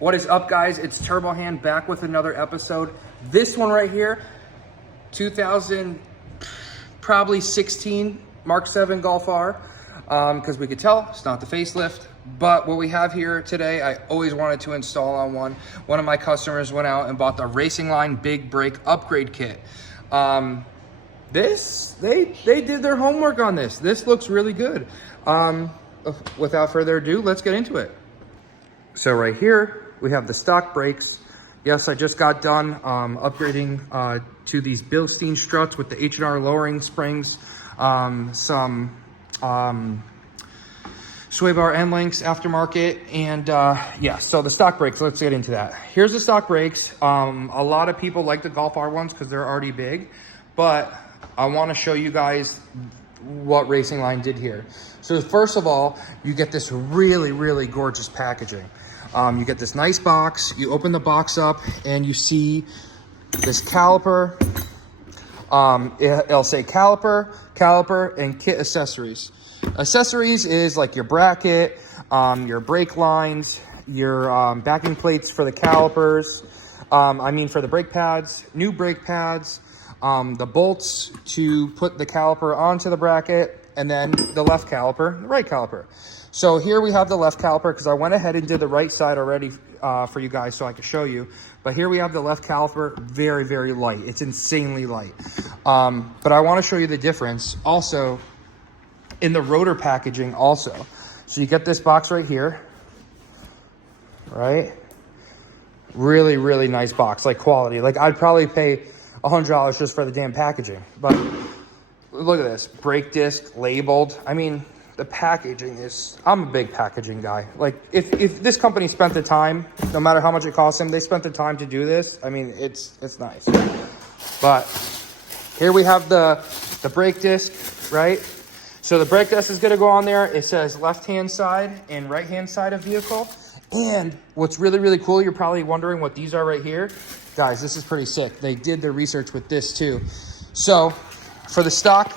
What is up, guys? It's Turbo Hand back with another episode. This one right here, 2000, probably 16 Mark 7 Golf R, because we could tell it's not the facelift. But what we have here today, I always wanted to install on one. One of my customers went out and bought the Racing Line Big Brake Upgrade Kit. They did their homework on this. This looks really good. Without further ado, let's get into it. So right here, we have the stock brakes. Yes, I just got done upgrading to these Bilstein struts with the H&R lowering springs, some sway bar end links aftermarket, and yeah, so the stock brakes, let's get into that. Here's the stock brakes. A lot of people like the Golf R ones because they're already big, but I want to show you guys what Racing Line did here. So first of all, you get this really, really gorgeous packaging. You get this nice box. You open the box up and you see this caliper. It'll say caliper, and kit accessories. Accessories is like your bracket, your brake lines, your backing plates for the calipers. For the brake pads, new brake pads, the bolts to put the caliper onto the bracket, and then the left caliper, the right caliper. So here we have the left caliper because I went ahead and did the right side already for you guys so I could show you. But here we have the left caliper, very, very light. It's insanely light. But I want to show you the difference also in the rotor packaging also. So you get this box right here, right? Really, really nice box, like quality. Like I'd probably pay $100 just for the damn packaging. But look at this, brake disc labeled. I mean, the packaging is, I'm a big packaging guy. Like if this company spent the time, no matter how much it costs them, they spent the time to do this. I mean, it's nice. But here we have the brake disc, right? So the brake disc is gonna go on there. It says left-hand side and right-hand side of vehicle. And what's really, really cool, you're probably wondering what these are right here. Guys, this is pretty sick. They did their research with this too. So for the stock,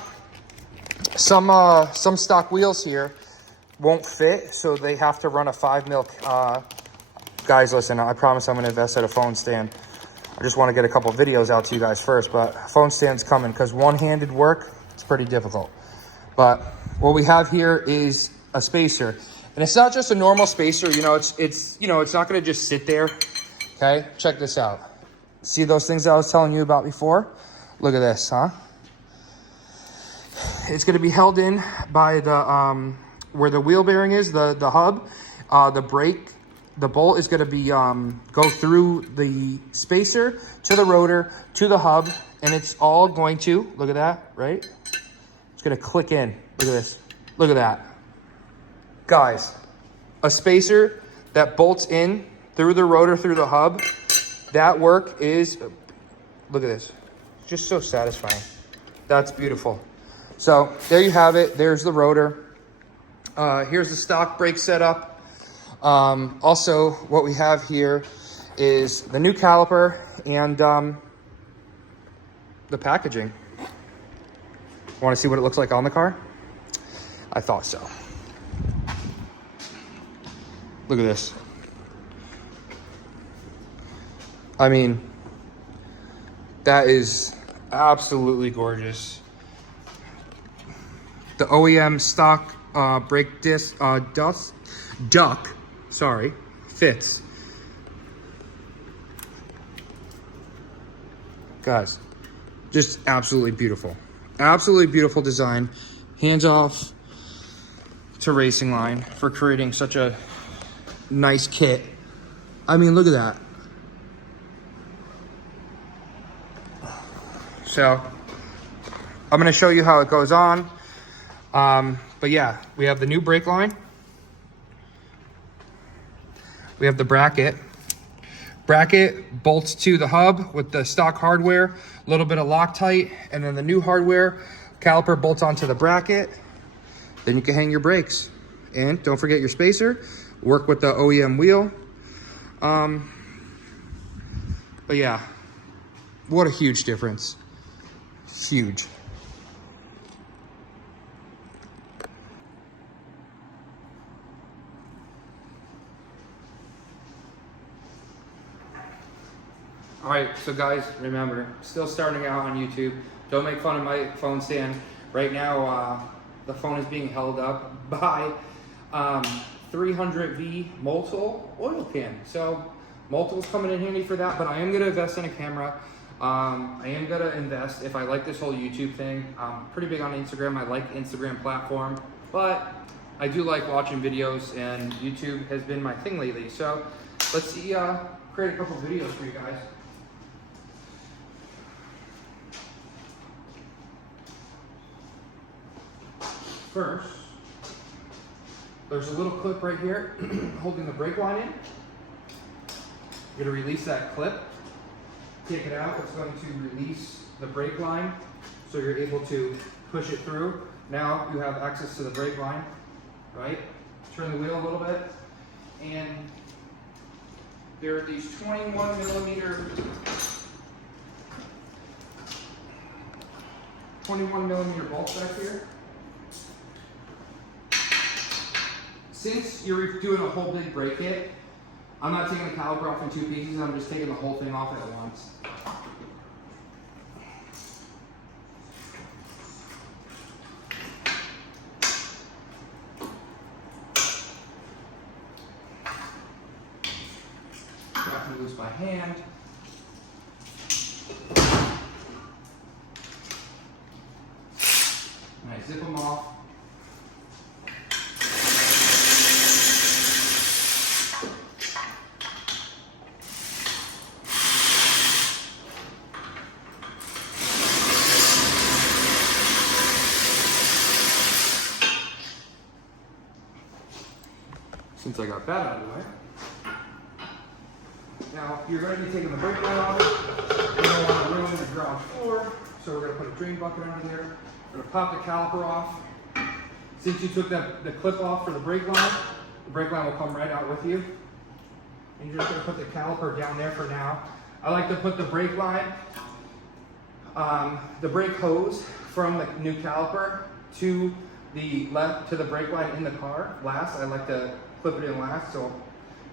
some stock wheels here won't fit, so they have to run a 5 mil. Guys, listen, I promise I'm going to invest at a phone stand. I just want to get a couple videos out to you guys first, but phone stand's coming because one-handed work, it's pretty difficult. But what we have here is a spacer, and it's not just a normal spacer. You know, it's not going to just sit there. Okay, check this out. See those things I was telling you about before? Look at this, huh? It's going to be held in by the where the wheel bearing is, the hub, the brake. The bolt is going to be go through the spacer to the rotor to the hub, and it's all going to, look at that, right? It's going to click in. Look at this. Look at that. Guys, a spacer that bolts in through the rotor, through the hub, that work is, look at this. It's just so satisfying. That's beautiful. So there you have it. There's the rotor. Here's the stock brake setup. Also, what we have here is the new caliper and the packaging. Want to see what it looks like on the car? I thought so. Look at this. I mean, that is absolutely gorgeous. The OEM stock brake disc duck fits. Guys, just absolutely beautiful. Absolutely beautiful design. Hands off to Racing Line for creating such a nice kit. I mean, look at that. So I'm going to show you how it goes on. But yeah, we have the new brake line. We have the bracket. Bracket bolts to the hub with the stock hardware, a little bit of Loctite, and then the new hardware caliper bolts onto the bracket. Then you can hang your brakes. And don't forget your spacer. Work with the OEM wheel. But yeah, what a huge difference. Huge. All right, so guys, remember, still starting out on YouTube. Don't make fun of my phone stand. Right now, the phone is being held up by 300V Multiple oil can. So Multiple's coming in handy for that, but I am gonna invest in a camera. I am gonna invest if I like this whole YouTube thing. I'm pretty big on Instagram. I like Instagram platform, but I do like watching videos, and YouTube has been my thing lately. So let's see, create a couple videos for you guys. First, there's a little clip right here holding the brake line in. You're going to release that clip, take it out. It's going to release the brake line, so you're able to push it through. Now you have access to the brake line, right? Turn the wheel a little bit, and there are these 21 millimeter bolts back here. Since you're doing a whole big brake kit, I'm not taking the caliper off in 2 pieces, I'm just taking the whole thing off at once. Got to loose by hand. And I zip them off. Since I got that out of the way. Now, you're going to be taking the brake line off. You don't want to ruin the garage floor, so we're going to put a drain bucket under there. We're going to pop the caliper off. Since you took the clip off for the brake line will come right out with you. And you're just going to put the caliper down there for now. I like to put the brake line, the brake hose from the new caliper to the left, to the brake line in the car last. I like to clip it in last, so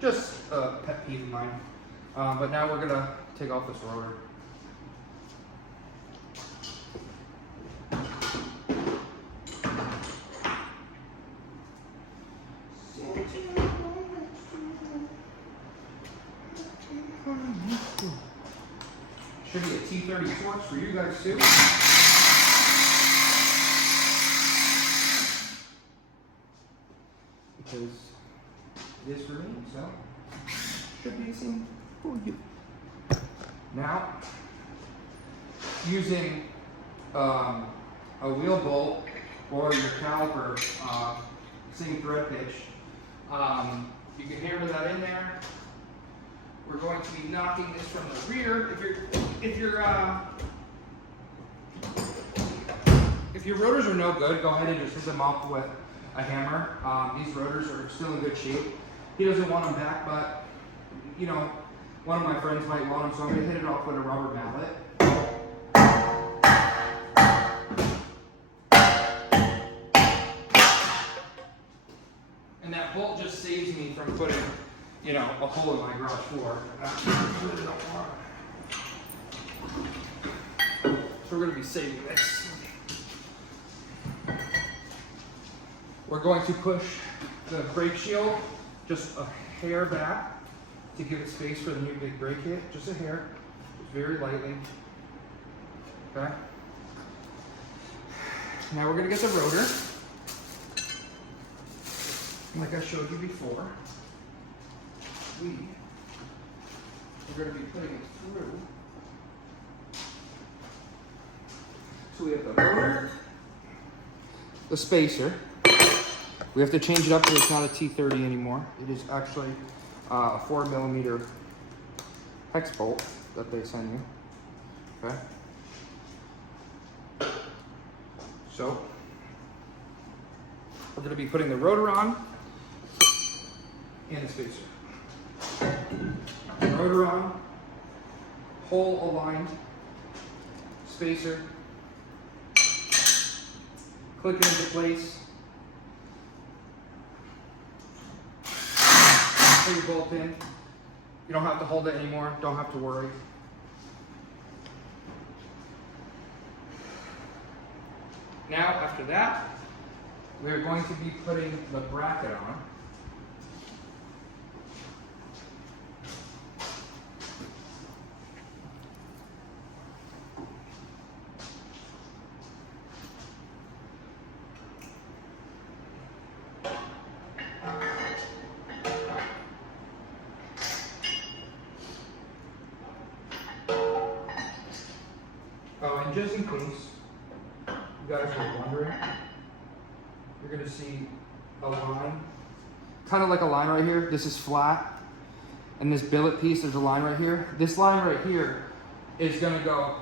just a pet peeve of mine. But now we're gonna take off this rotor. Should be a T30 torch for you guys too. Because it is for me, so should be the same for you. Now, using a wheel bolt or your caliper, same thread pitch, you can hammer that in there. We're going to be knocking this from the rear. If your rotors are no good, go ahead and just hit them off with a hammer. These rotors are still in good shape. He doesn't want them back, but you know, one of my friends might want them, so I'm going to hit it off with a rubber mallet. And that bolt just saves me from putting, you know, a hole in my garage floor. So we're going to be saving this. We're going to push the brake shield just a hair back to give it space for the new big brake kit. Just a hair, just very lightly. Okay. Now we're going to get the rotor. Like I showed you before, we're going to be putting it through. So we have the rotor, the spacer. We have to change it up because it's not a T30 anymore. It is actually a 4 millimeter hex bolt that they send you. Okay. So we're going to be putting the rotor on and the spacer. Rotor on, hole aligned, spacer, click it into place. Put your bolt in. You don't have to hold it anymore. Don't have to worry. Now, after that, we're going to be putting the bracket on. Oh, and just in case you guys are wondering, you're going to see a line, kind of like a line right here. This is flat, and this billet piece, there's a line right here. This line right here is going to go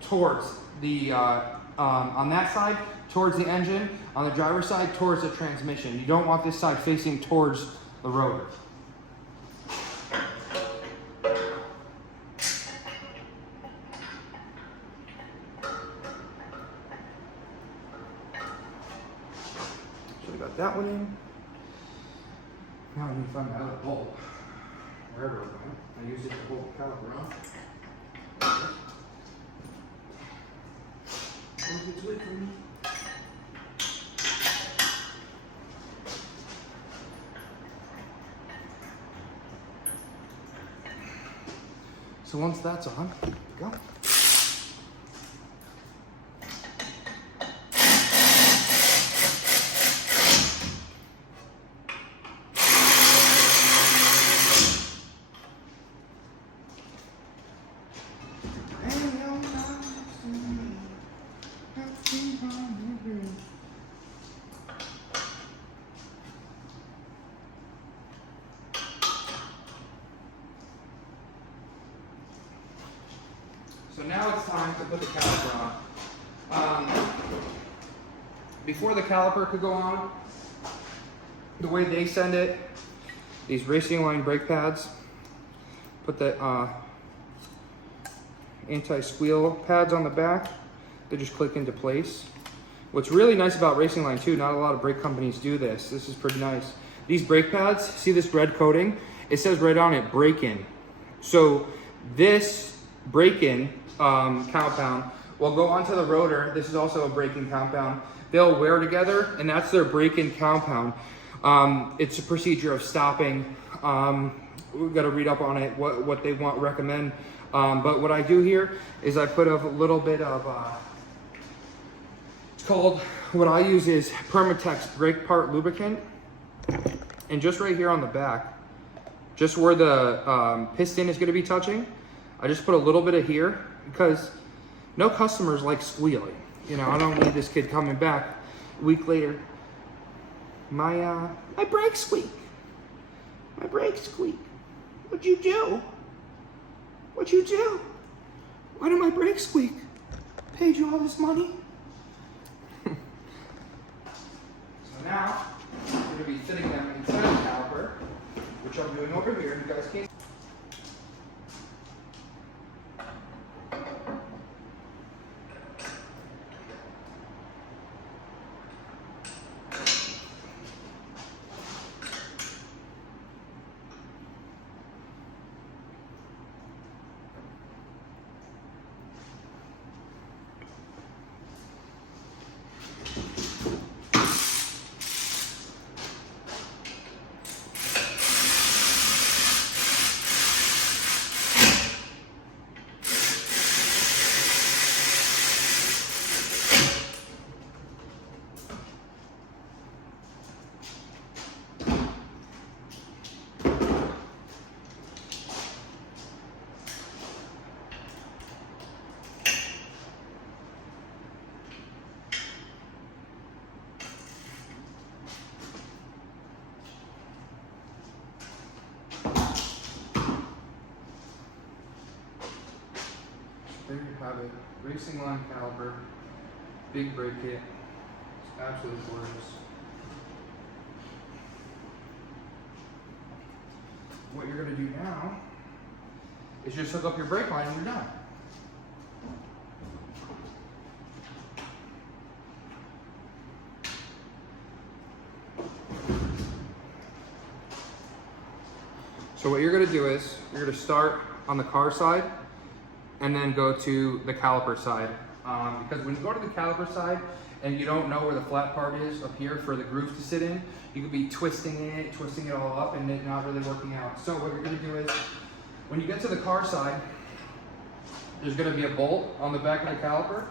towards the, on that side, towards the engine, on the driver's side, towards the transmission. You don't want this side facing towards the rotor. So we got that one in. Now I need to find my other bolt. Wherever it went. I used it to hold the caliper on. It's away from me. So once that's on, there we go. So now it's time to put the caliper on. Before the caliper could go on, the way they send it, these racing line brake pads, put the anti-squeal pads on the back, they just click into place. What's really nice about racing line too, not a lot of brake companies do this. This is pretty nice. These brake pads, see this red coating? It says right on it, break-in. So this break-in compound will go onto the rotor. This is also a break-in compound. They'll wear together, and that's their break-in compound. It's a procedure of stopping. We've got to read up on it, what they recommend. But what I do here is I put a little bit of, it's called, what I use is Permatex brake part lubricant. And just right here on the back, just where the piston is going to be touching, I just put a little bit of here because no customers like squealing. You know, I don't need this kid coming back a week later. My brakes squeak. My brakes squeak. What'd you do? What'd you do? Why did my brakes squeak? Paid you all this money? So now, I'm going to be fitting them inside the caliper, which I'm doing over here. You guys can't. There you have it. Racing line caliper, big brake kit. It's absolutely gorgeous. What you're going to do now is just hook up your brake line and you're done. So what you're going to do is you're going to start on the car side and then go to the caliper side. Because when you go to the caliper side, and you don't know where the flat part is up here for the groove to sit in, you could be twisting it all up and it not really working out. So what you're gonna do is, when you get to the car side, there's gonna be a bolt on the back of the caliper.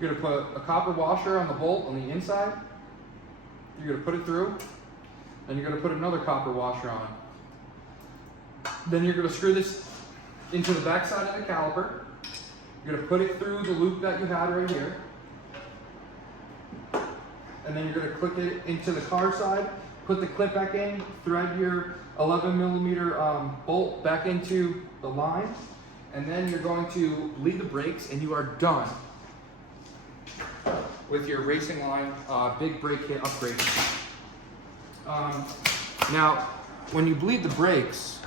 You're gonna put a copper washer on the bolt on the inside. You're gonna put it through, then you're gonna put another copper washer on. Then you're gonna screw this into the back side of the caliper. You're gonna put it through the loop that you had right here. And then you're gonna click it into the car side, put the clip back in, thread your 11mm bolt back into the line, and then you're going to bleed the brakes and you are done with your racing line big brake kit upgrade. Now, when you bleed the brakes,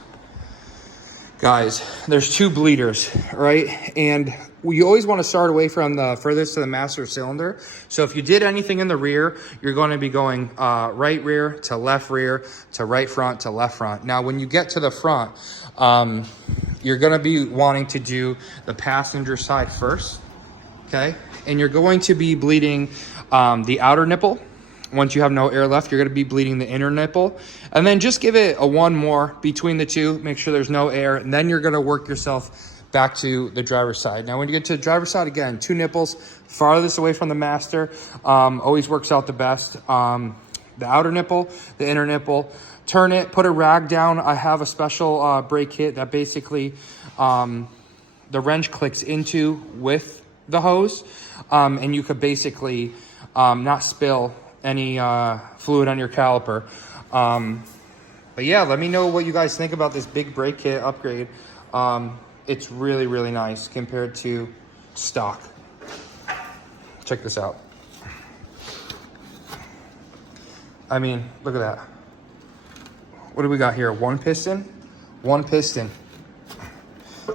guys, there's two bleeders, right? And you always want to start away from the furthest to the master cylinder. So if you did anything in the rear, you're going to be going right rear to right front to left front. Now, when you get to the front, you're going to be wanting to do the passenger side first, okay? And you're going to be bleeding the outer nipple. Once you have no air left, you're going to be bleeding the inner nipple. And then just give it a one more between the two. Make sure there's no air. And then you're going to work yourself back to the driver's side. Now, when you get to the driver's side, again, two nipples, farthest away from the master, always works out the best. The outer nipple, the inner nipple. Turn it, put a rag down. I have a special brake kit that basically the wrench clicks into with the hose. And you could basically not spill any fluid on your caliper. But yeah, let me know what you guys think about this big brake kit upgrade. It's really, really nice compared to stock. Check this out. I mean, look at that. What do we got here? One piston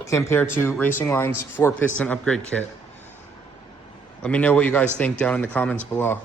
compared to Racing Line's 4-piston upgrade kit. Let me know what you guys think down in the comments below.